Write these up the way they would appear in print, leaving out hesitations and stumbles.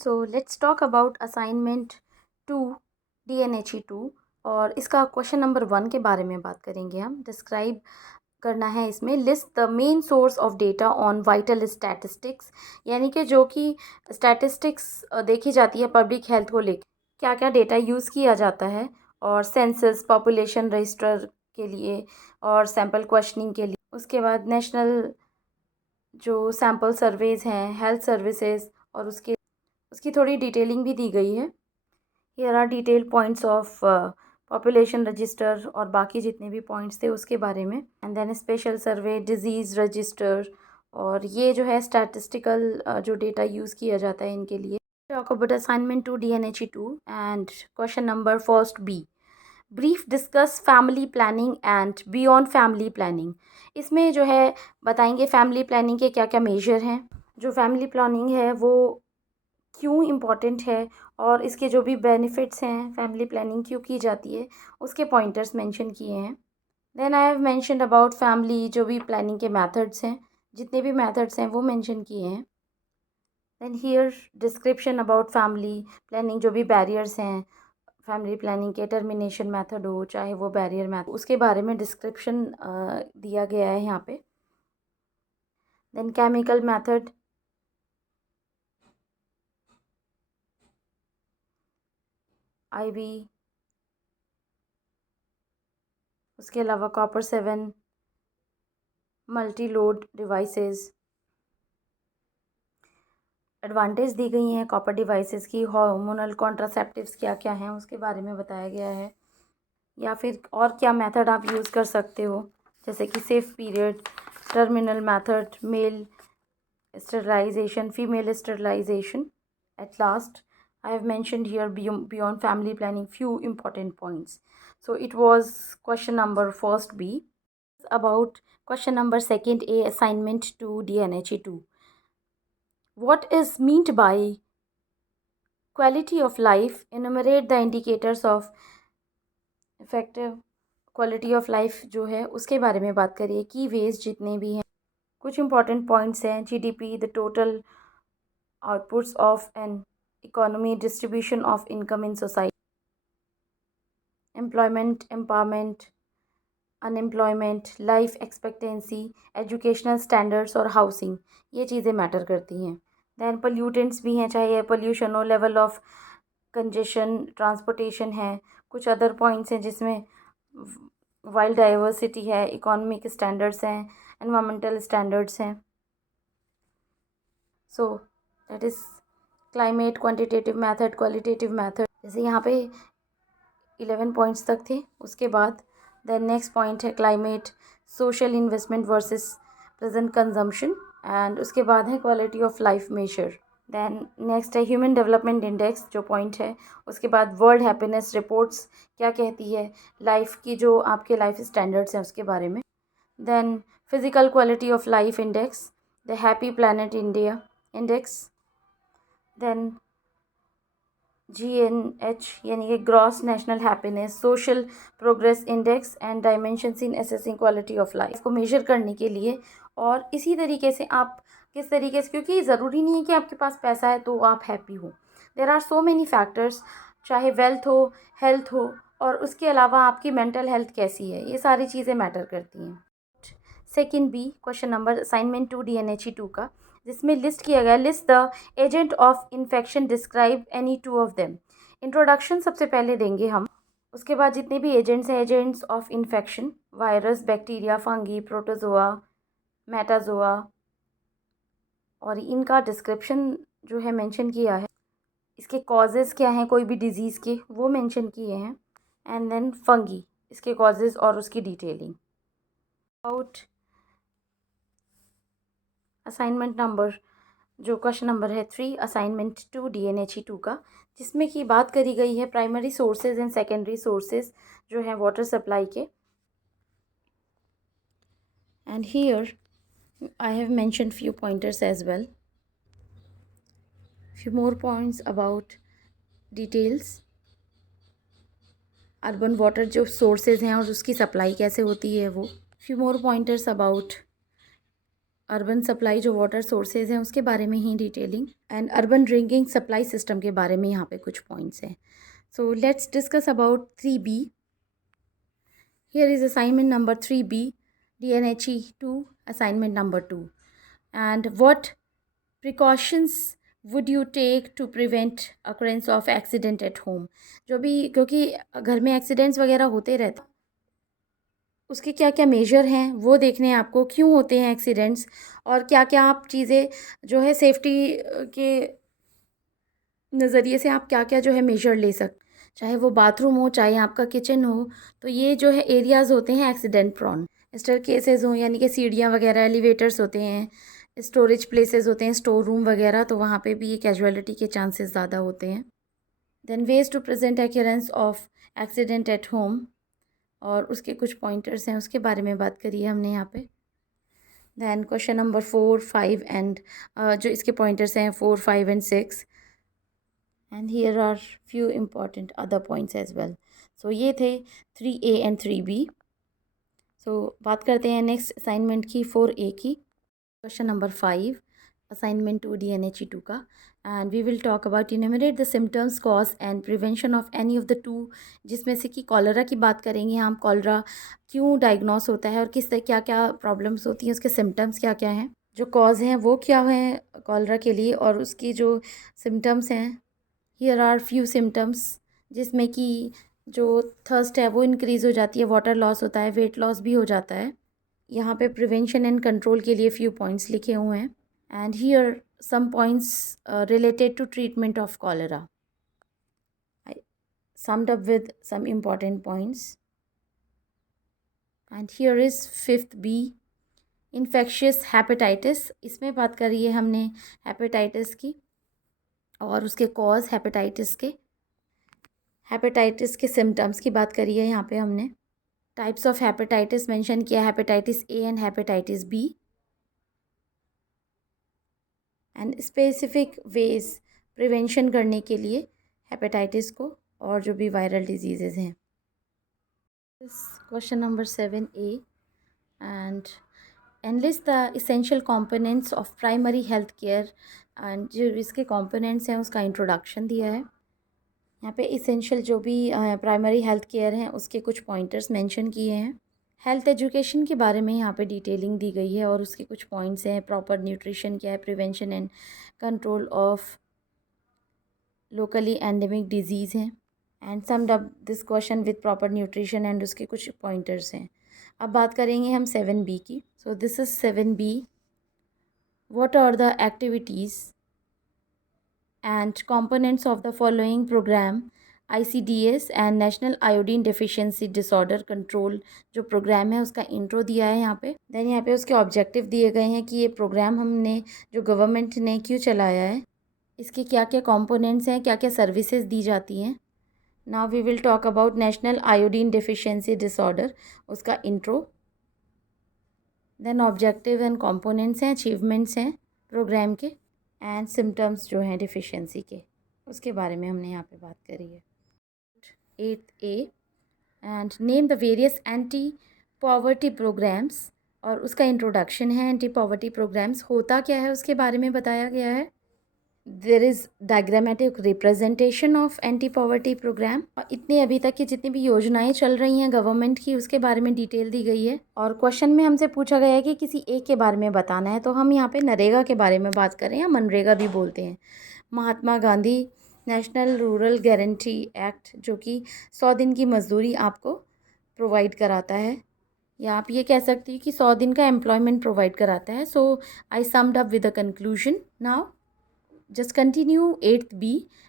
So let's talk about assignment 2 DNHE2 और इसका question number 1 के बारे में बात करेंगे हम। डिस्क्राइब करना है इसमें, list the main source of data on vital statistics, यानी कि जो कि स्टैटिस्टिक्स देखी जाती है पब्लिक हेल्थ को लेकर, क्या क्या डेटा यूज़ किया जाता है और सेंसस पॉपुलेशन रजिस्टर के लिए और सैम्पल क्वेश्चनिंग के लिए। उसके बाद नेशनल जो सैम्पल सर्वेज हैं, हेल्थ सर्विसेज और उसकी थोड़ी डिटेलिंग भी दी गई है। Here are detail points of population register और बाकी जितने भी पॉइंट्स थे उसके बारे में। And then special survey, disease register, और ये जो है स्टैटिस्टिकल जो डेटा यूज़ किया जाता है इनके लिए। Talk about assignment 2 DNHE2 and question number first B, brief discuss family planning and beyond family planning. इसमें जो है बताएंगे फैमिली प्लानिंग के क्या क्या मेजर हैं, जो फैमिली प्लानिंग है वो क्यों इम्पॉर्टेंट है और इसके जो भी बेनिफिट्स हैं, फैमिली प्लानिंग क्यों की जाती है, उसके पॉइंटर्स मेंशन किए हैं। Then I have mentioned about family जो भी प्लानिंग के मेथड्स हैं, जितने भी मेथड्स हैं वो मेंशन किए हैं। Then here description about family planning, जो भी बैरियर्स हैं फैमिली प्लानिंग के, टर्मिनेशन मेथड हो चाहे वो बैरियर मेथड, उसके बारे में डिस्क्रिप्शन दिया गया है यहाँ पे। देन केमिकल मेथड, IV, उसके अलावा copper 7, multi load devices, advantage दी गई हैं कॉपर डिवाइसेस की। हार्मोनल कॉन्ट्रासेप्टिव्स क्या क्या हैं उसके बारे में बताया गया है, या फिर और क्या मेथड आप यूज़ कर सकते हो, जैसे कि safe period, terminal method, male sterilization, female sterilization. At last, I have mentioned here beyond family planning few important points. So it was question number first B. About question number second A, assignment to DNHE2. What is meant by quality of life? Enumerate the indicators of effective quality of life जो है उसके बारे में बात करिए। की veg जितने भी हैं, कुछ इंपॉर्टेंट पॉइंट्स हैं। GDP, the total outputs of an economy, distribution of income in society, employment, empowerment, unemployment, life expectancy, educational standards और housing, ये चीज़ें मैटर करती हैं। दैन pollutants भी हैं, चाहे एयर पोल्यूशन हो, लेवल ऑफ कंजेशन, ट्रांसपोर्टेशन है, कुछ अदर पॉइंट्स हैं जिसमें वाइल्ड डाइवर्सिटी है, इकोनॉमिक स्टैंडर्ड्स हैं, एनवायरमेंटल स्टैंडर्ड्स हैं। So that is climate, quantitative method, qualitative method. जैसे यहाँ पे 11 पॉइंट्स तक थे। उसके बाद देन नेक्स्ट पॉइंट है climate, social investment versus present consumption, and उसके बाद है quality of life measure. Then next है ह्यूमन डेवलपमेंट इंडेक्स जो पॉइंट है। उसके बाद वर्ल्ड हैप्पीनेस रिपोर्ट्स क्या कहती है, लाइफ की जो आपके लाइफ स्टैंडर्ड्स हैं उसके बारे में। Then physical quality of life index, the happy planet India index. Then GNH यानी कि gross national happiness, social progress index and dimensions in assessing quality of life को मेजर करने के लिए। और इसी तरीके से आप किस तरीके से, क्योंकि ज़रूरी नहीं है कि आपके पास पैसा है तो आप हैप्पी हो। There are so many factors, चाहे वेल्थ हो, हेल्थ हो, और उसके अलावा आपकी मेंटल हेल्थ कैसी है, ये सारी चीज़ें मैटर करती हैं। Second B, question number assignment 2 DNHE2 का, जिसमें लिस्ट किया गया, list the agent of infection, describe any two of them. Introduction सबसे पहले देंगे हम, उसके बाद जितने भी एजेंट्स हैं, agents of infection, virus, bacteria, fungi, protozoa, Metazoa, और इनका डिस्क्रिप्शन जो है मेंशन किया है। इसके कॉजेज़ क्या हैं कोई भी डिजीज़ के, वो मेंशन किए हैं। एंड देन फंगी, इसके कॉजेज़ और उसकी डिटेलिंग। अबाउट असाइनमेंट नंबर, जो क्वेश्चन नंबर है 3, असाइनमेंट 2 DNHE2 का, जिसमें कि बात करी गई है primary sources and secondary sources जो है वाटर सप्लाई के। And here I have mentioned few pointers as well, few more points about details, urban water जो सोर्सेज हैं और उसकी सप्लाई कैसे होती है वो, few more pointers about urban supply जो वाटर सोर्सेज हैं उसके बारे में ही detailing, and urban drinking supply system के बारे में यहाँ पे कुछ पॉइंट्स हैं. So let's discuss about 3B. Here is assignment number 3B, DNHE 2, assignment number 2. And what precautions would you take to prevent occurrence of accident at home. जो भी, क्योंकि घर में एक्सीडेंट्स वगैरह होते रहते, उसके क्या क्या मेजर हैं वो देखने हैं आपको, क्यों होते हैं एक्सीडेंट्स, और क्या क्या आप चीज़ें जो है सेफ्टी के नज़रिए से आप क्या क्या जो है मेजर ले सकते, चाहे वो बाथरूम हो चाहे आपका किचन हो. तो ये जो है एरियाज़ होते हैं एक्सीडेंट प्रॉन. स्टेयरकेसेस हो यानी कि सीढ़ियाँ वगैरह, एलिवेटर्स होते हैं, स्टोरेज प्लेसेस होते हैं, स्टोर रूम वगैरह, तो वहाँ पे भी ये कैजुअलिटी के चांसेस ज़्यादा होते हैं. Then ways to present occurrence of accident at home, और उसके कुछ पॉइंटर्स हैं उसके बारे में बात करी है हमने यहाँ पे. दैन क्वेश्चन नंबर 4, 5 एंड जो इसके पॉइंटर्स हैं 4, 5 and 6, and here are few important other points as well. So ये थे 3A एंड 3B. सो बात करते हैं नेक्स्ट असाइनमेंट की 4A की. क्वेश्चन नंबर 5, असाइनमेंट 2 DNHE 2 का. And we will talk about enumerate the symptoms, cause and prevention of any of the 2, जिसमें से कि कॉलरा की बात करेंगे हम. कॉलरा क्यों डायग्नोस होता है और किस तरह क्या क्या प्रॉब्लम्स होती हैं, उसके सिम्टम्स क्या क्या हैं, जो कॉज हैं वो क्या हैं कॉलरा के लिए, और उसकी जो सिम्टम्स हैं. हियर आर फ्यू सिम्टम्स, जिसमें कि जो थर्स्ट है वो इंक्रीज़ हो जाती है, वाटर लॉस होता है, वेट लॉस भी हो जाता है. यहाँ पे प्रिवेंशन एंड कंट्रोल के लिए फ्यू पॉइंट्स लिखे हुए हैं. And here some points related to treatment of cholera. I summed up with some important points. And here is 5th B, infectious hepatitis. इसमें बात करी है हमने हेपेटाइटिस की और उसके कॉज, हेपेटाइटिस के सिम्टम्स की बात करी है यहाँ पे हमने. टाइप्स ऑफ हेपेटाइटिस मेंशन किया, hepatitis A and hepatitis B, and specific ways prevention करने के लिए हेपेटाइटिस को और जो भी वायरल डिजीज़ेज़ हैं. Question number 7A, and enlist the essential components of primary health care. And जो इसके कंपोनेंट्स हैं उसका इंट्रोडक्शन दिया है यहाँ पे. इसेंशियल जो भी प्राइमरी हेल्थ केयर हैं उसके कुछ पॉइंटर्स मेंशन किए हैं. हेल्थ एजुकेशन के बारे में यहाँ पे डिटेलिंग दी गई है और उसके कुछ पॉइंट्स हैं. प्रॉपर न्यूट्रिशन क्या है, prevention and control of locally endemic disease हैं. And summed up this question with proper nutrition, and उसके कुछ पॉइंटर्स हैं. अब बात करेंगे हम 7B की. So this is 7B. What are the activities and components of the following program ICDS and national iodine deficiency disorder control. जो program है उसका इंट्रो दिया है यहाँ पे. देन यहाँ पे उसके ऑब्जेक्टिव दिए गए हैं कि ये प्रोग्राम हमने जो गवर्नमेंट ने क्यों चलाया है, इसके क्या क्या कंपोनेंट्स हैं, क्या क्या सर्विसेज दी जाती हैं. Now we will talk about national iodine deficiency disorder, उसका intro. Then objective and components हैं, अचीवमेंट्स हैं प्रोग्राम के, एंड सिम्टम्स जो हैं डिफिशियंसी के, उसके बारे में हमने यहाँ पे बात करी है. 8A, and name the various anti poverty programs, और उसका इंट्रोडक्शन है. एंटी पॉवर्टी प्रोग्राम्स होता क्या है उसके बारे में बताया गया है. There is diagrammatic representation of anti poverty program. इतनी अभी तक की जितनी भी योजनाएं चल रही हैं गवर्नमेंट की उसके बारे में डिटेल दी गई है. और क्वेश्चन में हमसे पूछा गया है कि किसी एक के बारे में बताना है, तो हम यहाँ पे नरेगा के बारे में बात करें, या मनरेगा भी बोलते हैं. Mahatma Gandhi national rural guarantee act, जो कि 100 दिन की मजदूरी आपको प्रोवाइड कराता है, या आप ये कह सकती हैं कि 100 दिन का एम्प्लॉयमेंट प्रोवाइड कराता है. So I summed up with the conclusion. Now just continue 8th B,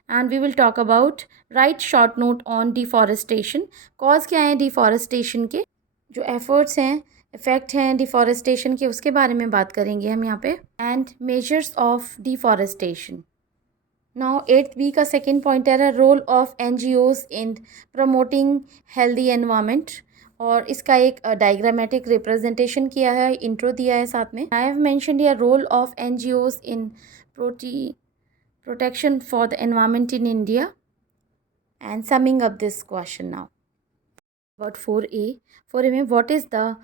and we will talk about write short note on deforestation. cause क्या है deforestation के, जो efforts हैं, effect हैं deforestation के, उसके बारे में बात करेंगे हम यहाँ पे. and measures of deforestation. now 8th B का second pointer है role of NGOs in promoting healthy environment, और इसका एक डायग्रामेटिक रिप्रेजेंटेशन किया है, इंट्रो दिया है साथ में. I have mentioned here role of NGOs in protection for the environment in India. And summing up this question now about 4A. 4A में what is the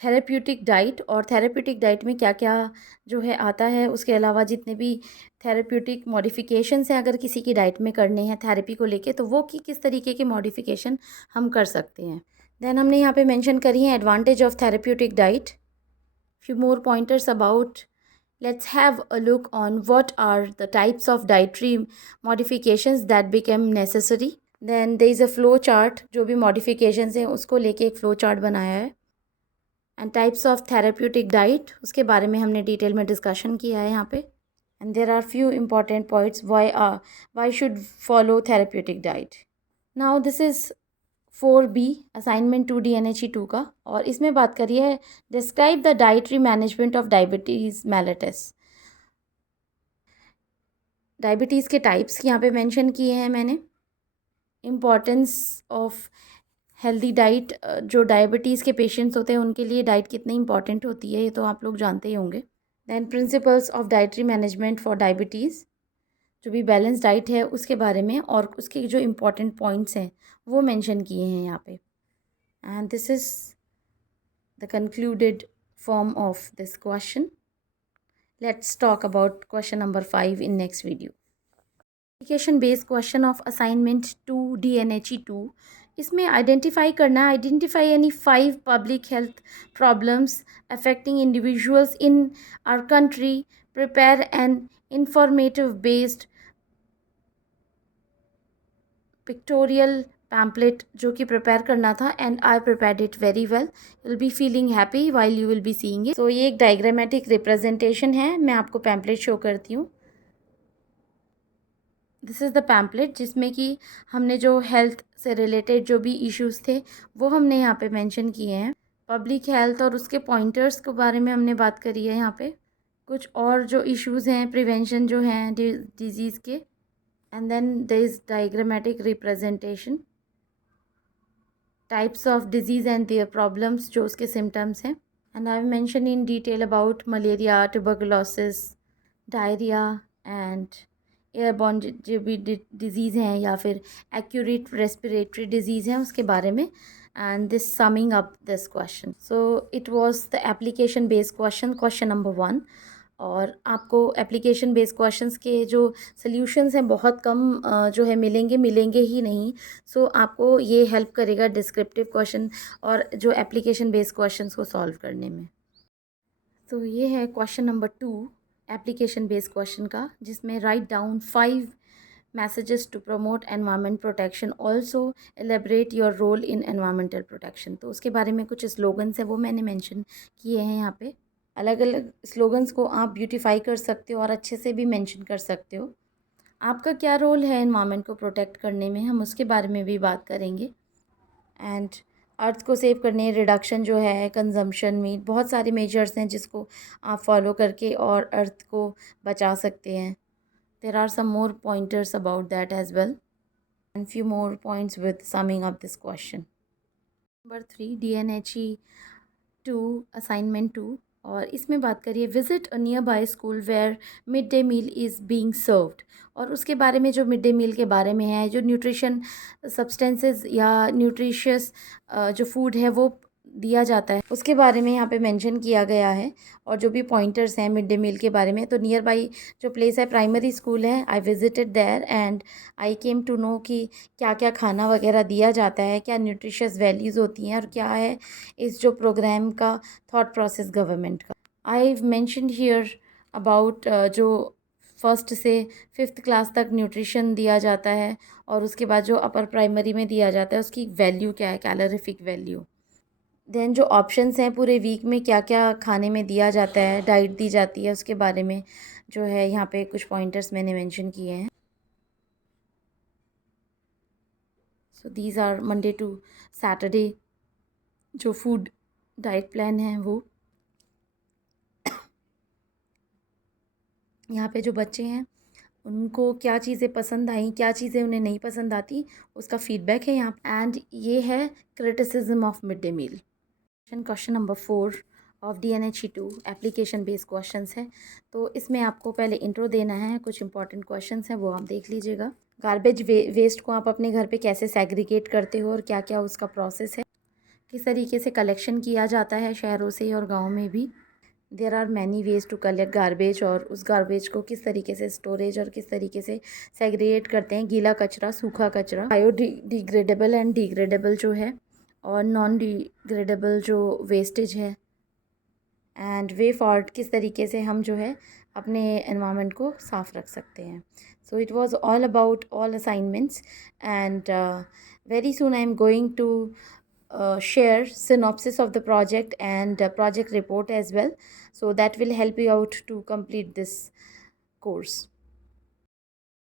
therapeutic diet, और therapeutic diet में क्या क्या जो है आता है, उसके अलावा जितने भी थेरेप्यूटिक मॉडिफिकेशंस हैं अगर किसी की डाइट में करने हैं थेरेपी को लेके, तो वो किस तरीके के मॉडिफिकेशन हम कर सकते हैं। देन हमने यहाँ पे मेंशन करी है advantage of therapeutic diet, few more pointers about. Let's have a look on what are the types of dietary modifications that become necessary. Then there is a flow chart, जो भी modifications हैं उसको लेके एक flow chart बनाया है। And types of therapeutic diet, उसके बारे में हमने डिटेल में डिस्कशन किया है यहाँ पे। And there are few important points why should follow therapeutic diet. Now this is 4B assignment 2 DNHE 2 का, और इसमें बात करिए है describe the dietary management of diabetes mellitus. Diabetes के टाइप्स यहाँ पे मेंशन किए हैं मैंने। इम्पॉर्टेंस ऑफ हेल्दी डाइट, जो डायबिटीज़ के पेशेंट्स होते हैं उनके लिए डाइट कितनी इंपॉर्टेंट होती है ये तो आप लोग जानते ही होंगे। Then principles of dietary management for diabetes, जो भी बैलेंस डाइट है उसके बारे में, और उसके जो इम्पॉर्टेंट पॉइंट्स हैं वो मेंशन किए हैं यहाँ पे। And this is the concluded form of this question. Let's talk about question number 5 in next video. Application based question of assignment 2 DNHE 2, इसमें आइडेंटिफाई करना है, आइडेंटिफाई यानी 5 public health problems affecting individuals in our country, prepare an informative based pictorial pamphlet जो कि prepare करना था, and I prepared it very well, you will be feeling happy while you will be seeing it. So ये एक diagrammatic representation है, मैं आपको pamphlet show करती हूँ। दिस इज़ द पैम्पलेट जिसमें कि हमने जो हेल्थ से रिलेटेड जो भी इश्यूज़ थे वो हमने यहाँ पे मेंशन किए हैं। पब्लिक हेल्थ और उसके पॉइंटर्स के बारे में हमने बात करी है यहाँ पे। कुछ और जो इश्यूज़ हैं प्रिवेंशन जो हैं डिजीज़ के, and then there is diagrammatic representation, types of disease and their problems जो उसके सिम्टम्स हैं, and I have mention in detail about malaria, tuberculosis, diarrhoea and airborne जो भी डिजीज़ हैं या फिर एक्यूरेट रेस्पिरेटरी डिजीज़ हैं उसके बारे में। And this summing up this question, so it was the application based question number 1। और आपको एप्लीकेशन बेस्ड क्वेश्चंस के जो सॉल्यूशंस हैं बहुत कम जो है मिलेंगे ही नहीं। सो आपको ये हेल्प करेगा डिस्क्रिप्टिव क्वेश्चन और जो एप्लीकेशन बेस्ड क्वेश्चंस को सॉल्व करने में। तो ये है question number 2 application based question का, जिसमें write down 5 messages to promote environment protection, also elaborate your role in environmental protection. तो उसके बारे में कुछ स्लोगन्स हैं वो मैंने मेंशन किए हैं यहाँ पे। अलग अलग स्लोगन्स को आप ब्यूटीफाई कर सकते हो और अच्छे से भी मेंशन कर सकते हो। आपका क्या रोल है एनवायरमेंट को प्रोटेक्ट करने में, हम उसके बारे में भी बात करेंगे। एंड अर्थ को सेव करने, रिडक्शन जो है कंजम्पशन में, बहुत सारे मेजर्स हैं जिसको आप फॉलो करके और अर्थ को बचा सकते हैं। There are some more pointers about that as well, and few more points with summing up this question. Number 3 DNHE 2 assignment 2, और इसमें बात करिए visit a near by school where mid day meal is being served. और उसके बारे में जो mid day मील के बारे में है, जो न्यूट्रिशन सब्सटेंसेस या न्यूट्रिशियस जो फूड है वो दिया जाता है उसके बारे में यहाँ पे मेंशन किया गया है। और जो भी पॉइंटर्स हैं मिड डे मील के बारे में, तो नियर बाई जो प्लेस है प्राइमरी स्कूल है, I visited there and I came to know कि क्या क्या खाना वगैरह दिया जाता है, क्या न्यूट्रिशियस वैल्यूज़ होती हैं और क्या है इस जो प्रोग्राम का थॉट प्रोसेस गवर्नमेंट का। आई मेंशन हियर अबाउट जो 1st से 5th क्लास तक न्यूट्रिशन दिया जाता है, और उसके बाद जो अपर प्राइमरी में दिया जाता है उसकी वैल्यू क्या है, कैलोरीफिक वैल्यू। देन जो ऑप्शंस हैं पूरे वीक में क्या क्या खाने में दिया जाता है, डाइट दी जाती है, उसके बारे में जो है यहाँ पे कुछ पॉइंटर्स मैंने मेंशन किए हैं। So these are Monday to Saturday जो फूड डाइट प्लान है वो। यहाँ पे जो बच्चे हैं उनको क्या चीज़ें पसंद आई, क्या चीज़ें उन्हें नहीं पसंद आती, उसका फीडबैक है यहाँ। एंड ये है criticism of mid day meal. Question number 4 of DNHE 2 application based questions है। तो इसमें आपको पहले इंट्रो देना है, कुछ इंपॉर्टेंट क्वेश्चंस हैं वो आप देख लीजिएगा। गार्बेज वेस्ट को आप अपने घर पे कैसे सेग्रीगेट करते हो और क्या क्या उसका प्रोसेस है। किस तरीके से कलेक्शन किया जाता है शहरों से और गाँव में भी। There are many ways to collect garbage, और उस गार्बेज को किस तरीके से स्टोरेज और किस तरीके से सेग्रीगेट करते हैं, गीला कचरा, सूखा कचरा, बायोडिग्रेडेबल एंड डिग्रेडेबल जो है, और नॉन डिग्रेडेबल जो वेस्टेज है, एंड वे फॉरवर्ड किस तरीके से हम जो है अपने एनवायरनमेंट को साफ़ रख सकते हैं. So it was all about all assignments, and very soon I am going to share synopsis of the project and project report as well, so that will help you out to complete this course.